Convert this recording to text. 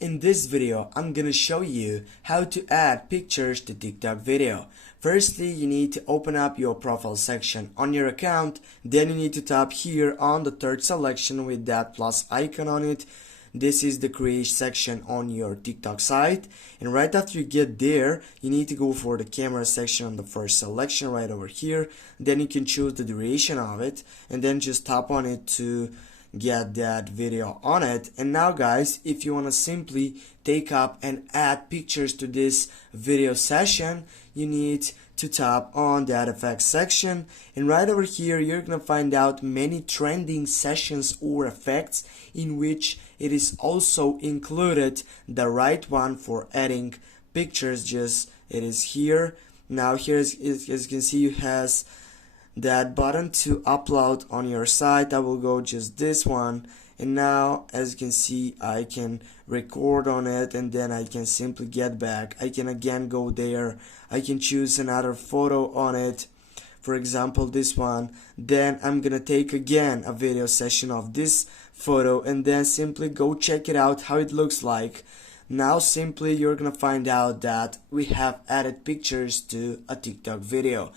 In this video, I'm gonna show you how to add pictures to TikTok video. Firstly, you need to open up your profile section on your account. Then you need to tap here on the third selection with that plus icon on it. This is the create section on your TikTok site. And right after you get there, you need to go for the camera section on the first selection right over here. Then you can choose the duration of it and then just tap on it to get that video on it. And now guys, if you want to simply take up and add pictures to this video session, you need to tap on that effects section, and right over here you're gonna find out many trending sessions or effects in which it is also included the right one for adding pictures. Just it is here. Now here as you can see, you has that button to upload on your site. I will go just this one, and now as you can see I can record on it, and then I can simply get back. I can again go there. I can choose another photo on it, for example this one. Then I'm gonna take again a video session of this photo and then simply go check it out how it looks like. Now simply you're gonna find out that we have added pictures to a TikTok video.